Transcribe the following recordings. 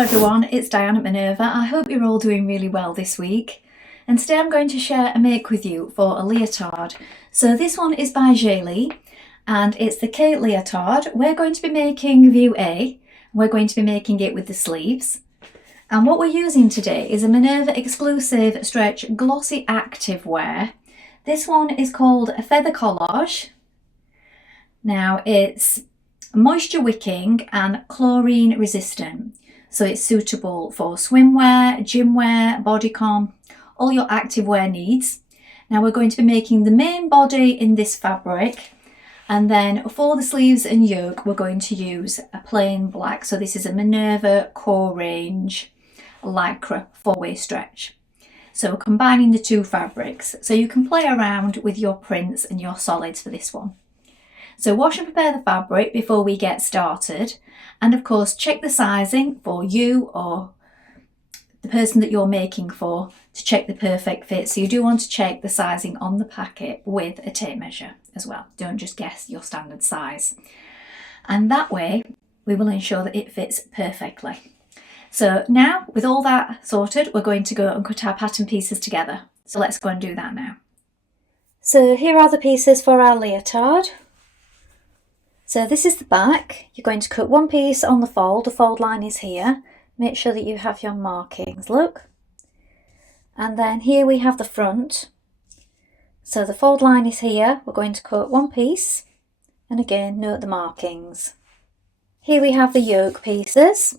everyone, it's Dianne at Minerva. I hope you're all doing really well this week. And today I'm going to share a make with you for a leotard. So this one is by Jalie and it's the Kate leotard. We're going to be making view A. We're going to be making it with the sleeves. And what we're using today is a Minerva exclusive stretch glossy activewear. This one is called a feather collage. Now it's moisture wicking and chlorine resistant, so it's suitable for swimwear, gym wear, bodycon, all your activewear needs. Now we're going to be making the main body in this fabric, and then for the sleeves and yoke we're going to use a plain black. So this is a Minerva core range lycra 4-way stretch. So we're combining the two fabrics, so you can play around with your prints and your solids for this one. So wash and prepare the fabric before we get started, and of course check the sizing for you or the person that you're making for to check the perfect fit. So you do want to check the sizing on the packet with a tape measure as well. Don't just guess your standard size. And that way we will ensure that it fits perfectly. So now with all that sorted, we're going to go and cut our pattern pieces together. So let's go and do that now. So here are the pieces for our leotard. So this is the back. You're going to cut one piece on the fold line is here. Make sure that you have your markings, look. And then here we have the front. So the fold line is here. We're going to cut one piece, and again note the markings. Here we have the yoke pieces.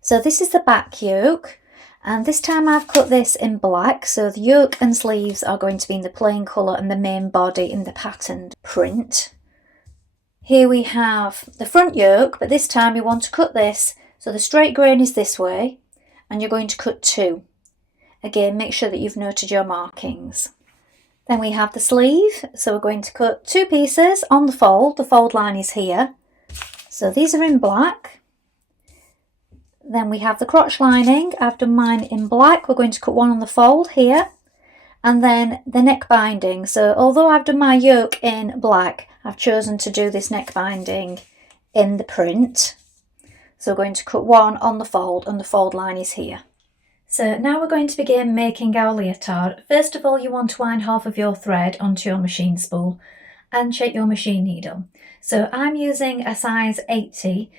So this is the back yoke, and this time I've cut this in black, so the yoke and sleeves are going to be in the plain colour and the main body in the patterned print. Here we have the front yoke, but this time you want to cut this, so the straight grain is this way, and you're going to cut two. Again, make sure that you've noted your markings. Then we have the sleeve, so we're going to cut two pieces on the fold line is here. So these are in black. Then we have the crotch lining, I've done mine in black, we're going to cut one on the fold here. And then the neck binding, so although I've done my yoke in black, I've chosen to do this neck binding in the print. So we're going to cut one on the fold, and the fold line is here. So now we're going to begin making our leotard. First of all, you want to wind half of your thread onto your machine spool and check your machine needle. So I'm using a size 80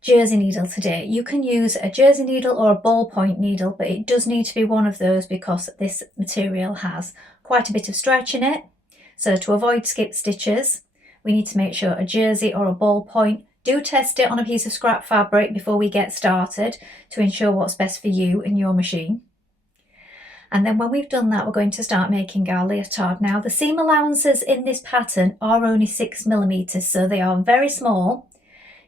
jersey needle today. You can use a jersey needle or a ballpoint needle, but it does need to be one of those because this material has quite a bit of stretch in it. So to avoid skip stitches, we need to make sure a jersey or a ballpoint. Do test it on a piece of scrap fabric before we get started to ensure what's best for you and your machine. And then when we've done that, we're going to start making our leotard. Now the seam allowances in this pattern are only 6mm, so they are very small.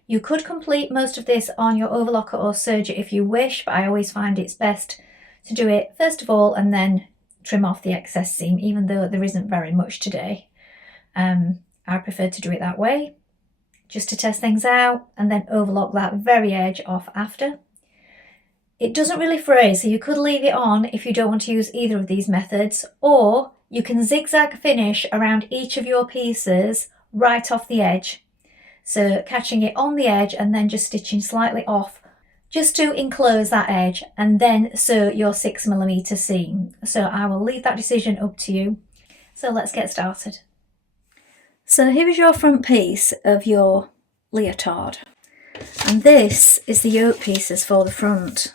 You could complete most of this on your overlocker or serger if you wish, but I always find it's best to do it first of all and then trim off the excess seam, even though there isn't very much today. I prefer to do it that way, just to test things out, and then overlock that very edge off after. It doesn't really fray, so you could leave it on if you don't want to use either of these methods, or you can zigzag finish around each of your pieces right off the edge. So catching it on the edge and then just stitching slightly off just to enclose that edge, and then sew your 6mm seam. So I will leave that decision up to you. So let's get started. So here is your front piece of your leotard, and this is the yoke pieces for the front.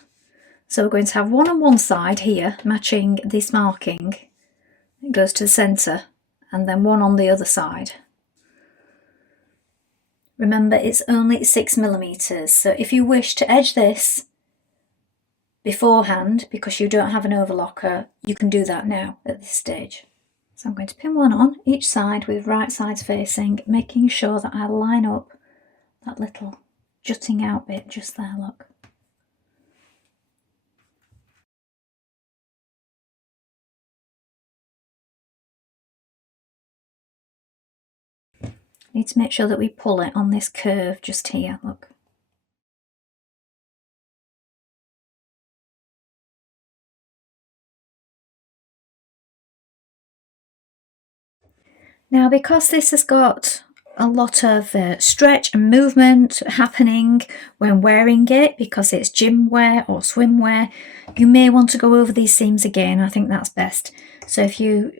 So we're going to have one on one side here matching this marking, it goes to the centre, and then one on the other side. Remember, it's only 6mm, so if you wish to edge this beforehand because you don't have an overlocker, you can do that now at this stage. So I'm going to pin one on each side with right sides facing, making sure that I line up that little jutting out bit just there, look. Need to make sure that we pull it on this curve just here, look. Now because this has got a lot of stretch and movement happening when wearing it because it's gym wear or swimwear, you may want to go over these seams again. I think that's best. So if you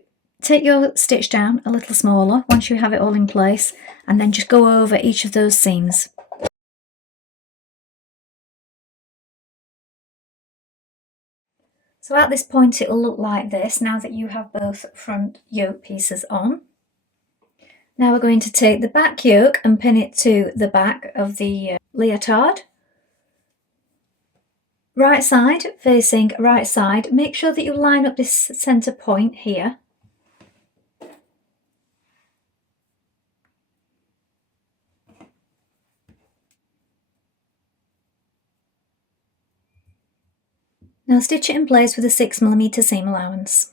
take your stitch down a little smaller once you have it all in place, and then just go over each of those seams. So at this point it will look like this now that you have both front yoke pieces on. Now we're going to take the back yoke and pin it to the back of the leotard. Right side facing right side, make sure that you line up this centre point here. Now stitch it in place with a 6mm seam allowance.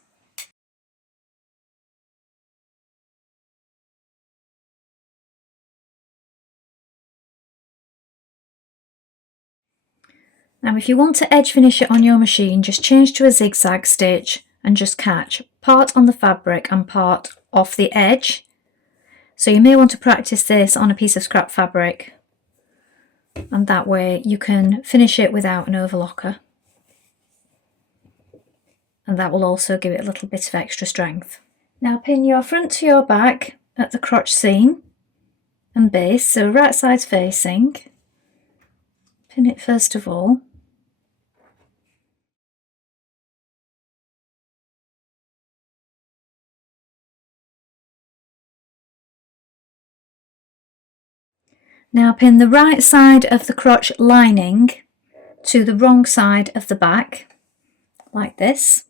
Now if you want to edge finish it on your machine, just change to a zigzag stitch and just catch part on the fabric and part off the edge. So you may want to practice this on a piece of scrap fabric, and that way you can finish it without an overlocker. And that will also give it a little bit of extra strength. Now pin your front to your back at the crotch seam and base, so right side's facing. Pin it first of all. Now pin the right side of the crotch lining to the wrong side of the back, like this.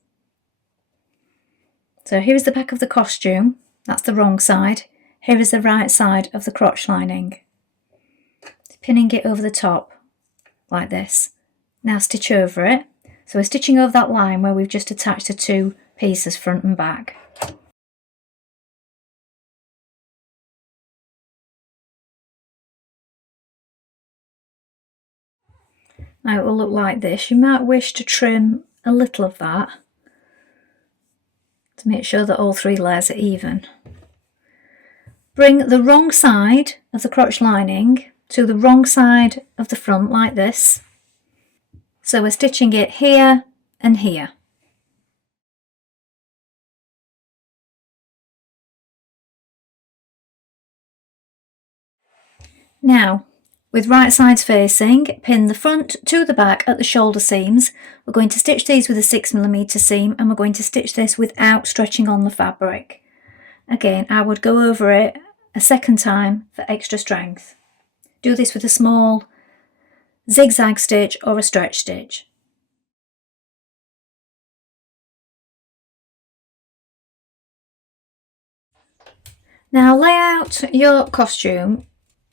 So here is the back of the costume, that's the wrong side. Here is the right side of the crotch lining. Pinning it over the top, like this. Now stitch over it. So we're stitching over that line where we've just attached the two pieces, front and back. Now it will look like this. You might wish to trim a little of that to make sure that all three layers are even. Bring the wrong side of the crotch lining to the wrong side of the front, like this. So we're stitching it here and here. Now, with right sides facing, pin the front to the back at the shoulder seams. We're going to stitch these with a 6mm seam, and we're going to stitch this without stretching on the fabric. Again, I would go over it a second time for extra strength. Do this with a small zigzag stitch or a stretch stitch. Now lay out your costume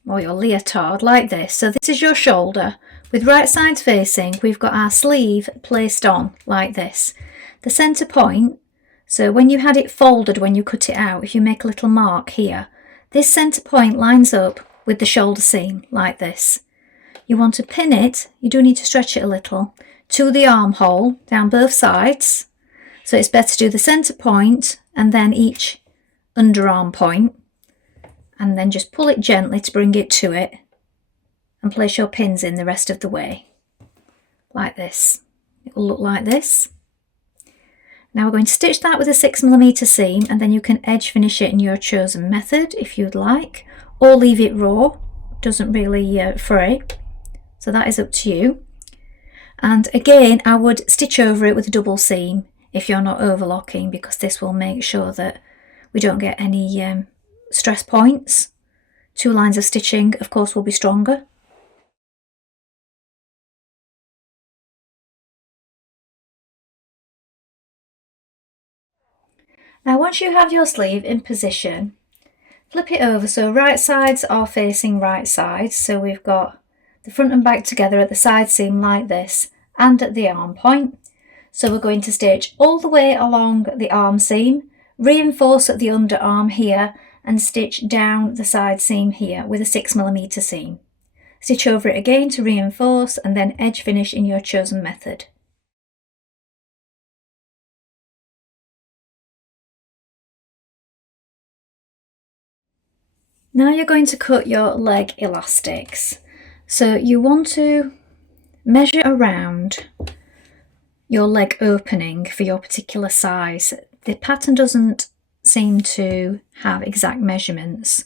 or your leotard like this. So this is your shoulder. With right sides facing, we've got our sleeve placed on like this. The centre point, so when you had it folded when you cut it out, if you make a little mark here, this centre point lines up with the shoulder seam like this. You want to pin it, you do need to stretch it a little, to the armhole down both sides. So it's better to do the centre point and then each underarm point, and then just pull it gently to bring it to it and place your pins in the rest of the way, like this. It will look like this. Now we're going to stitch that with a 6mm seam, and then you can edge finish it in your chosen method if you'd like, or leave it raw, doesn't really fray, so that is up to you. And again, I would stitch over it with a double seam if you're not overlocking, because this will make sure that we don't get any stress points. 2 lines of stitching, of course, will be stronger. Now once you have your sleeve in position, flip it over so right sides are facing right sides. So we've got the front and back together at the side seam like this and at the arm point. So we're going to stitch all the way along the arm seam, reinforce at the underarm here, and stitch down the side seam here with a 6mm seam. Stitch over it again to reinforce, and then edge finish in your chosen method. Now you're going to cut your leg elastics. So you want to measure around your leg opening for your particular size. The pattern doesn't seem to have exact measurements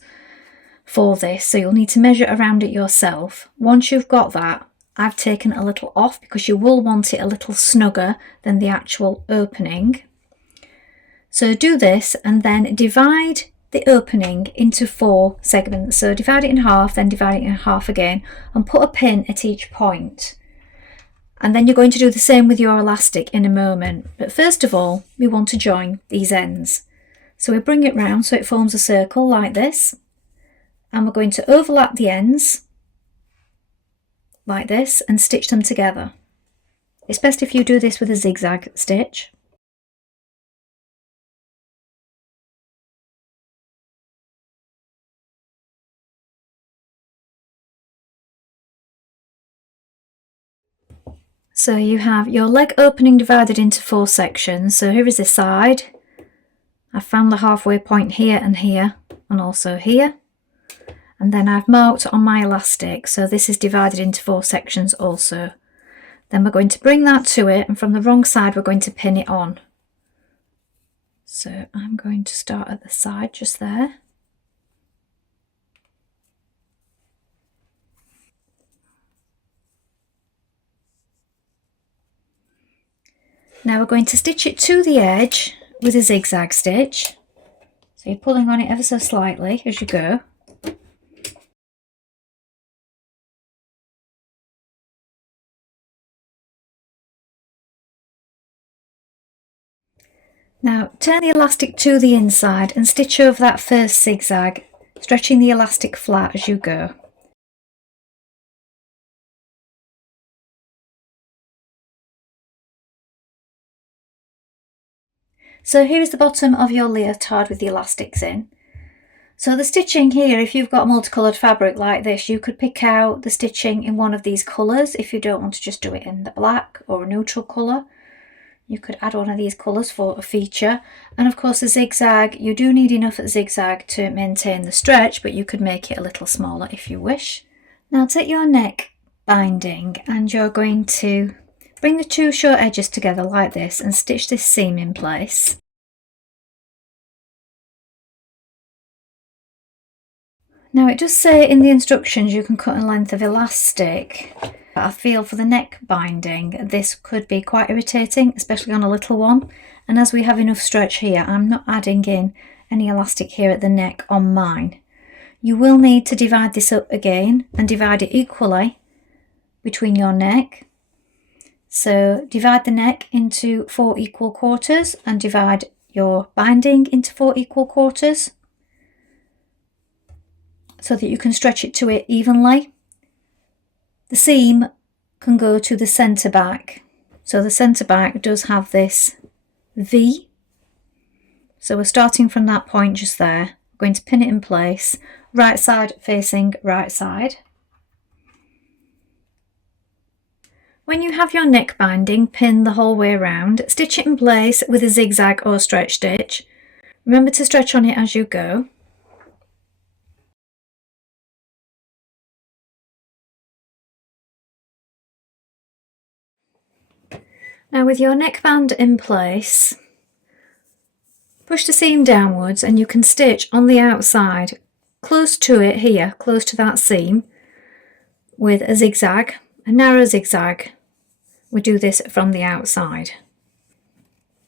for this, so you'll need to measure around it yourself. Once you've got that, I've taken a little off because you will want it a little snugger than the actual opening. So do this and then divide the opening into 4 segments. So divide it in half, then divide it in half again, and put a pin at each point. And then you're going to do the same with your elastic in a moment. But first of all, we want to join these ends. So we bring it round so it forms a circle like this. And we're going to overlap the ends like this and stitch them together. It's best if you do this with a zigzag stitch. So you have your leg opening divided into 4 sections. So here is the side. I found the halfway point here and also here. And then I've marked on my elastic, so this is divided into 4 sections also. Then we're going to bring that to it, and from the wrong side we're going to pin it on. So I'm going to start at the side just there. Now we're going to stitch it to the edge with a zigzag stitch. So you're pulling on it ever so slightly as you go. Now turn the elastic to the inside and stitch over that first zigzag, stretching the elastic flat as you go. So here is the bottom of your leotard with the elastics in. So the stitching here, if you've got multicoloured fabric like this, you could pick out the stitching in one of these colours if you don't want to just do it in the black or a neutral colour. You could add one of these colours for a feature. And of course the zigzag, you do need enough zigzag to maintain the stretch, but you could make it a little smaller if you wish. Now take your neck binding and you're going to bring the 2 short edges together like this and stitch this seam in place. Now it does say in the instructions you can cut a length of elastic. I feel for the neck binding this could be quite irritating, especially on a little one, and as we have enough stretch here, I'm not adding in any elastic here at the neck on mine. You will need to divide this up again and divide it equally between your neck. So divide the neck into 4 equal quarters and divide your binding into 4 equal quarters so that you can stretch it to it evenly. The seam can go to the centre back. So the centre back does have this V. So we're starting from that point just there. We're going to pin it in place, right side facing right side. When you have your neck binding pinned the whole way around, stitch it in place with a zigzag or stretch stitch. Remember to stretch on it as you go. Now with your neckband in place, push the seam downwards and you can stitch on the outside, close to it here, close to that seam, with a zigzag, a narrow zigzag. We do this from the outside.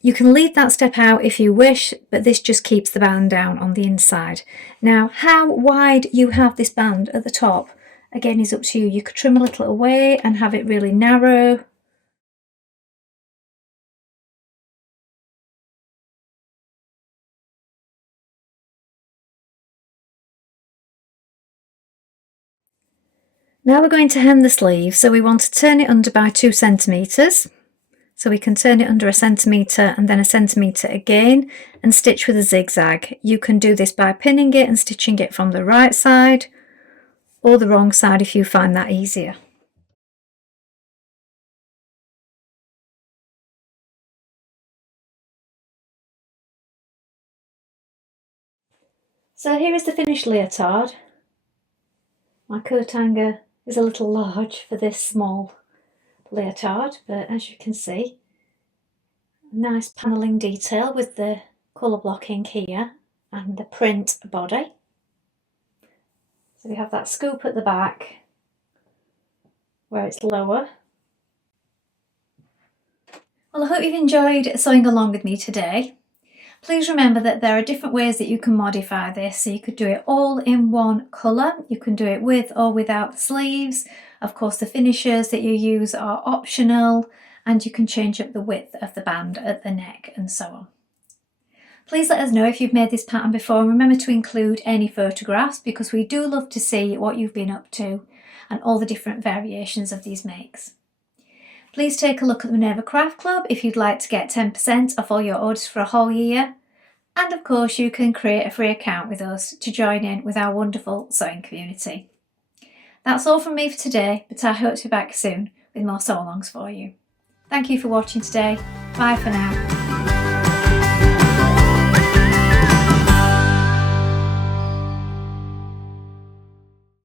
You can leave that step out if you wish, but this just keeps the band down on the inside. Now, how wide you have this band at the top, again, is up to you. You could trim a little away and have it really narrow. Now we're going to hem the sleeve, so we want to turn it under by 2 centimetres. So we can turn it under 1 centimetre and then 1 centimetre again and stitch with a zigzag. You can do this by pinning it and stitching it from the right side or the wrong side if you find that easier. So here is the finished leotard. My coat hanger is a little large for this small leotard, but as you can see, nice panelling detail with the colour blocking here and the print body. So we have that scoop at the back where it's lower. Well, I hope you've enjoyed sewing along with me today. Please remember that there are different ways that you can modify this. So you could do it all in one colour. You can do it with or without the sleeves. Of course, the finishers that you use are optional, and you can change up the width of the band at the neck and so on. Please let us know if you've made this pattern before, and remember to include any photographs because we do love to see what you've been up to and all the different variations of these makes. Please take a look at the Minerva Craft Club if you'd like to get 10% off all your orders for a whole year. And of course, you can create a free account with us to join in with our wonderful sewing community. That's all from me for today, but I hope to be back soon with more sew-alongs for you. Thank you for watching today. Bye for now.